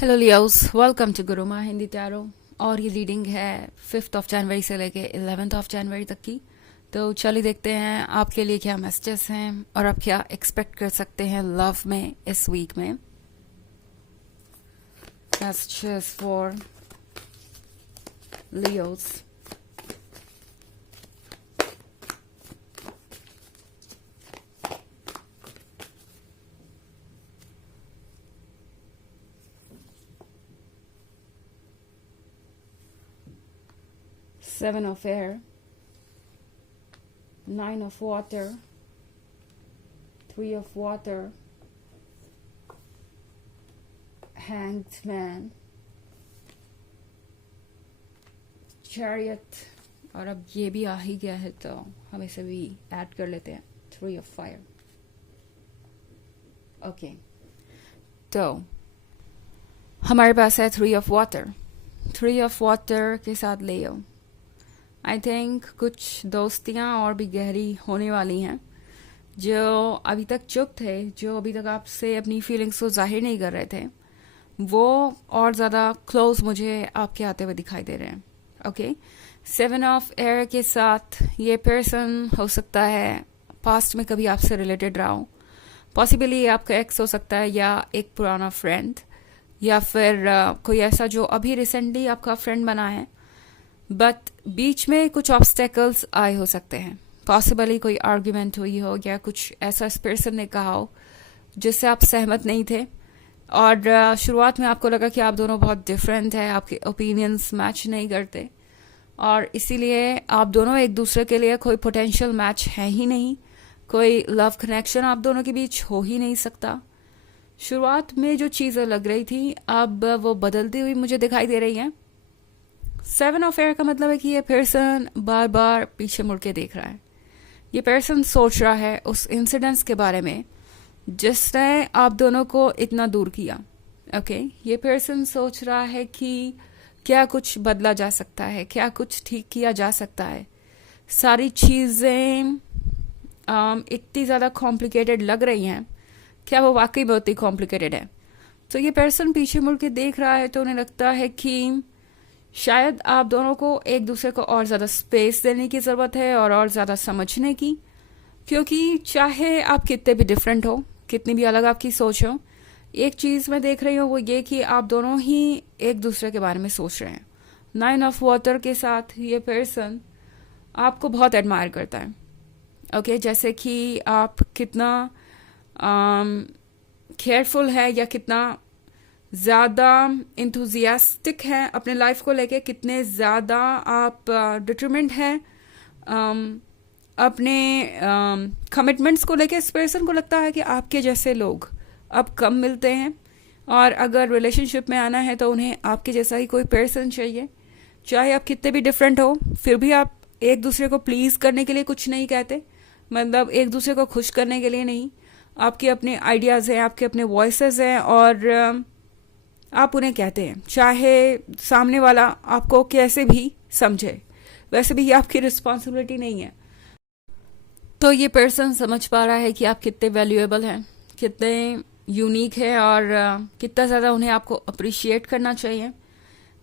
Hello Leos, welcome to Guruma Hindi tarot. और ये reading है 5 जनवरी से लेके 11 जनवरी तक की। तो चलिए देखते हैं आपके लिए क्या मैसेजेस हैं और आप क्या एक्सपेक्ट कर सकते हैं लव में इस वीक में। Messages for Leos. Seven of Air, Nine of Water, Three of Water, Hanged Man, Chariot, और अब ये भी आ ही गया है तो हम इसे भी ऐड कर लेते हैं, Three of Fire। ओके, तो हमारे पास है three of water. Three of water के साथ लियो। आई थिंक कुछ दोस्तियां और भी गहरी होने वाली हैं। जो अभी तक चुप थे, जो अभी तक आपसे अपनी फीलिंग्स को जाहिर नहीं कर रहे थे, वो और ज़्यादा क्लोज मुझे आपके आते हुए दिखाई दे रहे हैं। ओके, सेवन ऑफ एयर के साथ ये पर्सन हो सकता है पास्ट में कभी आपसे रिलेटेड रहा हो। पॉसिबली आपका एक्स हो सकता है, या एक पुराना फ्रेंड, या फिर कोई ऐसा जो अभी रिसेंटली आपका फ्रेंड बना है, बट बीच में कुछ ऑब्स्टेकल्स आए हो सकते हैं। पॉसिबली कोई आर्ग्यूमेंट हुई हो, या कुछ ऐसा इस पर्सन ने कहा हो जिससे आप सहमत नहीं थे, और शुरुआत में आपको लगा कि आप दोनों बहुत डिफरेंट है, आपके ओपिनियंस मैच नहीं करते, और इसीलिए आप दोनों एक दूसरे के लिए कोई पोटेंशियल मैच है ही नहीं, कोई लव कनेक्शन आप दोनों के बीच हो ही नहीं सकता। शुरुआत में जो चीज़ें लग रही थी, अब वो बदलती हुई मुझे दिखाई दे रही हैं। सेवन ऑफ एयर का मतलब है कि ये पर्सन बार बार पीछे मुड़ के देख रहा है। ये पर्सन सोच रहा है उस इंसिडेंट्स के बारे में जिसने आप दोनों को इतना दूर किया। ओके, ये पर्सन सोच रहा है कि क्या कुछ बदला जा सकता है, क्या कुछ ठीक किया जा सकता है। सारी चीज़ें इतनी ज़्यादा कॉम्प्लिकेटेड लग रही हैं, क्या वो वाकई बहुत ही कॉम्प्लिकेटेड है? तो ये पर्सन पीछे मुड़ के देख रहा है, तो उन्हें लगता है कि शायद आप दोनों को एक दूसरे को और ज़्यादा स्पेस देने की ज़रूरत है, और ज़्यादा समझने की। क्योंकि चाहे आप कितने भी डिफरेंट हो, कितनी भी अलग आपकी सोच हो, एक चीज़ मैं देख रही हूँ वो ये कि आप दोनों ही एक दूसरे के बारे में सोच रहे हैं। नाइन ऑफ वाटर के साथ ये पर्सन आपको बहुत एडमायर करता है। ओके, जैसे कि आप कितना केयरफुल है, या कितना ज़्यादा इंथुजियास्टिक हैं अपने लाइफ को लेके, कितने ज़्यादा आप डिटरमिन्ड हैं अपने कमिटमेंट्स को लेके। इस पर्सन को लगता है कि आपके जैसे लोग अब कम मिलते हैं, और अगर रिलेशनशिप में आना है तो उन्हें आपके जैसा ही कोई पर्सन चाहिए। चाहे आप कितने भी डिफरेंट हो, फिर भी आप एक दूसरे को प्लीज़ करने के लिए कुछ नहीं कहते, मतलब एक दूसरे को खुश करने के लिए नहीं। आपके अपने आइडियाज़ हैं, आपके अपने वॉइसेस हैं, और आप उन्हें कहते हैं, चाहे सामने वाला आपको कैसे भी समझे। वैसे भी ये आपकी रिस्पॉन्सिबिलिटी नहीं है। तो ये पर्सन समझ पा रहा है कि आप कितने वैल्यूएबल हैं, कितने यूनिक है, और कितना ज़्यादा उन्हें आपको अप्रिशिएट करना चाहिए।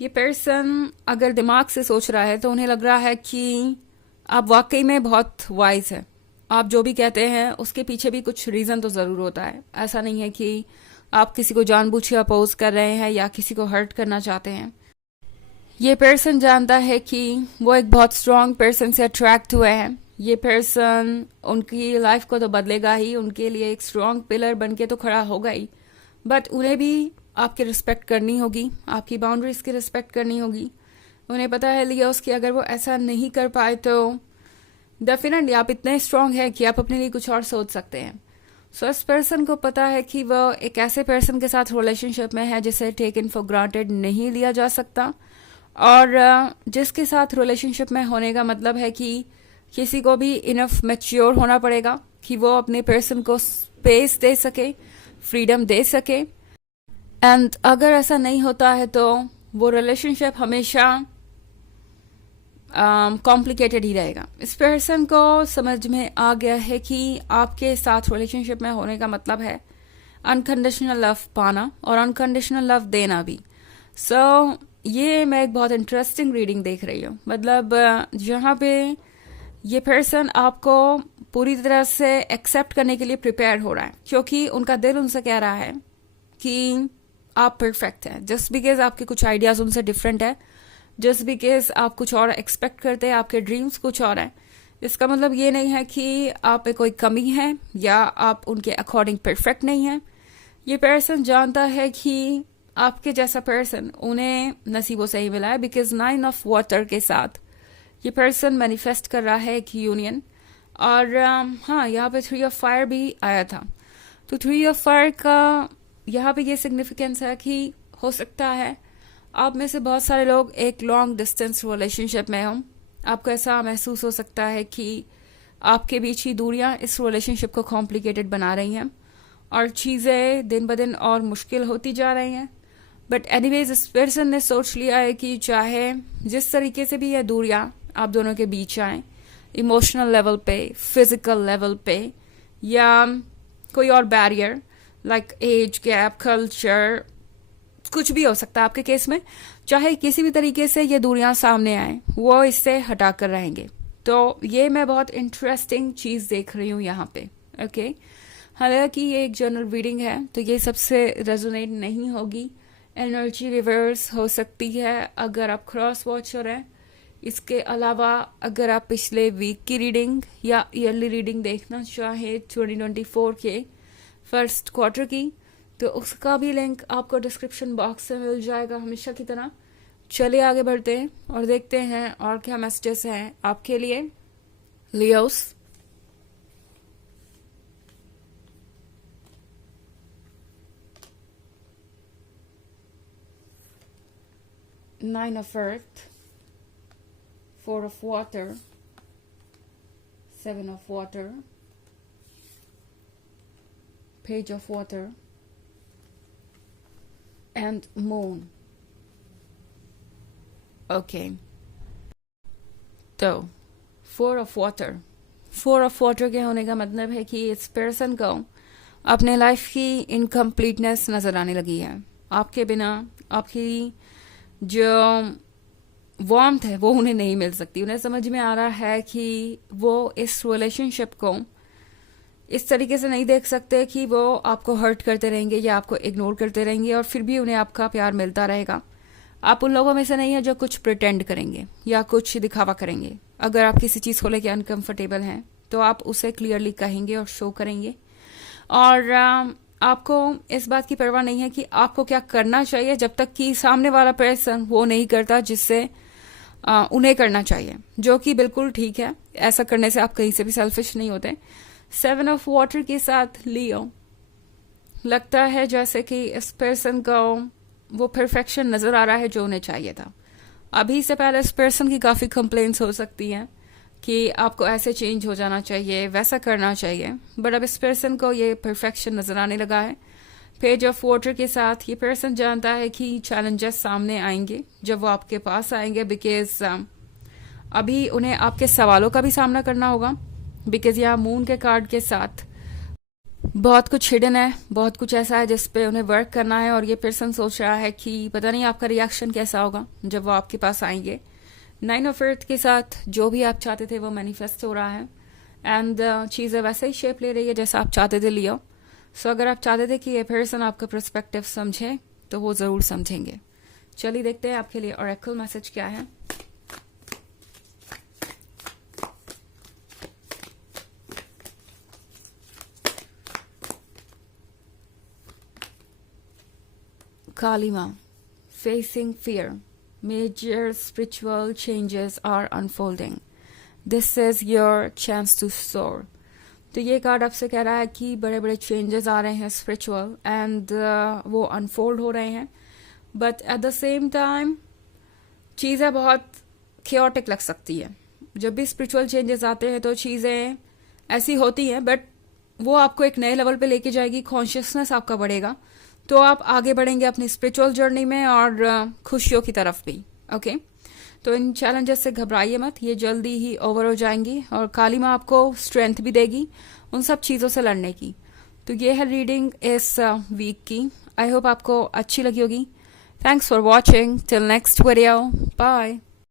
ये पर्सन अगर दिमाग से सोच रहा है तो उन्हें लग रहा है कि आप वाकई में बहुत वाइज है। आप जो भी कहते हैं उसके पीछे भी कुछ रीज़न तो ज़रूर होता है। ऐसा नहीं है कि आप किसी को जानबूझ के अपोज कर रहे हैं या किसी को हर्ट करना चाहते हैं। ये पर्सन जानता है कि वो एक बहुत स्ट्रांग पर्सन से अट्रैक्ट हुए हैं। ये पर्सन उनकी लाइफ को तो बदलेगा ही, उनके लिए एक स्ट्रांग पिलर बन के तो खड़ा होगा ही, बट उन्हें भी आपकी रिस्पेक्ट करनी होगी, आपकी बाउंड्रीज की रिस्पेक्ट करनी होगी। उन्हें पता है लियोस कि अगर वो ऐसा नहीं कर पाए तो डेफिनेटली आप इतने स्ट्रांग हैं कि आप अपने लिए कुछ और सोच सकते हैं। सो इस पर्सन को पता है कि वो एक ऐसे पर्सन के साथ रिलेशनशिप में है जिसे टेकन फॉर ग्रांटेड नहीं लिया जा सकता, और जिसके साथ रिलेशनशिप में होने का मतलब है कि किसी को भी इनफ मैच्योर होना पड़ेगा कि वो अपने पर्सन को स्पेस दे सके, फ्रीडम दे सके। एंड अगर ऐसा नहीं होता है तो वो रिलेशनशिप हमेशा कॉम्प्लिकेटेड ही रहेगा। इस पर्सन को समझ में आ गया है कि आपके साथ रिलेशनशिप में होने का मतलब है अनकंडीशनल लव पाना और अनकंडीशनल लव देना भी। सो ये मैं एक बहुत इंटरेस्टिंग रीडिंग देख रही हूँ। मतलब जहाँ पे ये पर्सन आपको पूरी तरह से एक्सेप्ट करने के लिए प्रिपेयर हो रहा है, क्योंकि उनका दिल उनसे कह रहा है कि आप परफेक्ट हैं। जस्ट बिकॉज आपके कुछ आइडियाज उनसे डिफरेंट है, जस्ट बिकॉज आप कुछ और एक्सपेक्ट करते हैं, आपके ड्रीम्स कुछ और हैं, इसका मतलब ये नहीं है कि आप पे कोई कमी है या आप उनके अकॉर्डिंग परफेक्ट नहीं है। ये पर्सन जानता है कि आपके जैसा पर्सन उन्हें नसीबों से ही मिला है, बिकॉज 9 ऑफ वाटर के साथ ये पर्सन मैनिफेस्ट कर रहा है एक यूनियन। और हाँ, यहाँ पे 3 ऑफ फायर भी आया था। तो 3 ऑफ फायर का यहाँ पे ये सिग्निफिकेंस है कि हो सकता है आप में से बहुत सारे लोग एक लॉन्ग डिस्टेंस रिलेशनशिप में हों। आपको ऐसा महसूस हो सकता है कि आपके बीच ही दूरियां इस रिलेशनशिप को कॉम्प्लिकेटेड बना रही हैं और चीज़ें दिन ब दिन और मुश्किल होती जा रही हैं। बट एनीवेज इस पर्सन ने सोच लिया है कि चाहे जिस तरीके से भी ये दूरियां आप दोनों के बीच आए, इमोशनल लेवल पे, फिजिकल लेवल पे, या कोई और barrier like age gap, culture, कुछ भी हो सकता है आपके केस में, चाहे किसी भी तरीके से ये दूरियां सामने आए, वो इससे हटा कर रहेंगे। तो ये मैं बहुत इंटरेस्टिंग चीज देख रही हूँ यहाँ पे। ओके, हालांकि ये एक जनरल रीडिंग है तो ये सबसे रेजोनेट नहीं होगी। एनर्जी रिवर्स हो सकती है अगर आप क्रॉस वॉचर हैं। इसके अलावा अगर आप पिछले वीक की रीडिंग या ईयरली रीडिंग देखना चाहें 2024 के फर्स्ट क्वार्टर की, तो उसका भी लिंक आपको डिस्क्रिप्शन बॉक्स में मिल जाएगा हमेशा की तरह। चलिए आगे बढ़ते हैं और देखते हैं और क्या मैसेजेस हैं आपके लिए Leos. Nine of Earth, 4 of Water, 7 of Water, Page of Water, and Moon. Okay. तो 4 of Water, 4 of Water के होने का मतलब है कि इस पर्सन को अपने लाइफ की इनकम्प्लीटनेस नजर आने लगी है। आपके बिना आपकी जो वार्मथ है वो उन्हें नहीं मिल सकती। उन्हें समझ में आ रहा है कि वो इस रिलेशनशिप को इस तरीके से नहीं देख सकते कि वो आपको हर्ट करते रहेंगे या आपको इग्नोर करते रहेंगे और फिर भी उन्हें आपका प्यार मिलता रहेगा। आप उन लोगों में से नहीं है जो कुछ प्रिटेंड करेंगे या कुछ दिखावा करेंगे। अगर आप किसी चीज को लेकर अनकंफर्टेबल हैं तो आप उसे क्लियरली कहेंगे और शो करेंगे। और आपको इस बात की परवाह नहीं है कि आपको क्या करना चाहिए जब तक कि सामने वाला पर्सन वो नहीं करता जिससे उन्हें करना चाहिए, जो कि बिल्कुल ठीक है। ऐसा करने से आप कहीं से भी सेल्फिश नहीं होते। 7 ऑफ वाटर के साथ लियो, लगता है जैसे कि इस पर्सन को वो परफेक्शन नजर आ रहा है जो उन्हें चाहिए था। अभी से पहले इस पर्सन की काफी कंप्लेंट्स हो सकती हैं कि आपको ऐसे चेंज हो जाना चाहिए, वैसा करना चाहिए, बट अब इस पर्सन को ये परफेक्शन नजर आने लगा है। पेज ऑफ वाटर के साथ ये पर्सन जानता है कि चैलेंजेस सामने आएंगे जब वो आपके पास आएंगे, बिकॉज अभी उन्हें आपके सवालों का भी सामना करना होगा। बिकॉज यहाँ मून के कार्ड के साथ बहुत कुछ हिडन है, बहुत कुछ ऐसा है जिस पे उन्हें वर्क करना है और ये पर्सन सोच रहा है कि पता नहीं आपका रिएक्शन कैसा होगा जब वो आपके पास आएंगे। 9 ऑफ अर्थ के साथ जो भी आप चाहते थे वो मैनिफेस्ट हो रहा है एंड चीज़ें वैसे ही शेप ले रही है जैसा आप चाहते थे लियो। सो अगर आप चाहते थे कि ये पर्सन आपका पर्सपेक्टिव समझे तो वो ज़रूर समझेंगे। चलिए देखते हैं आपके लिए ऑरेकल मैसेज क्या है। Kalima, facing fear. Major spiritual changes are unfolding. This is your chance to soar. तो ये कार्ड आपसे कह रहा है कि बड़े बड़े चेंजेस आ रहे हैं स्पिरिचुअल एंड वो अनफोल्ड हो रहे हैं, but at the same time चीज़ें बहुत क्योटिक लग सकती है। जब भी स्पिरिचुअल चेंजेस आते हैं तो चीज़ें ऐसी होती हैं, बट वो आपको एक नए लेवल पे लेके जाएगी, कॉन्शियसनेस आपका बढ़ेगा, तो आप आगे बढ़ेंगे अपनी स्पिरिचुअल जर्नी में और खुशियों की तरफ भी। ओके, तो इन चैलेंजेस से घबराइए मत, ये जल्दी ही ओवर हो जाएंगी और काली माँ आपको स्ट्रेंथ भी देगी उन सब चीज़ों से लड़ने की। तो ये है रीडिंग इस वीक की। आई होप आपको अच्छी लगी होगी। Thanks for watching. Till next video, bye.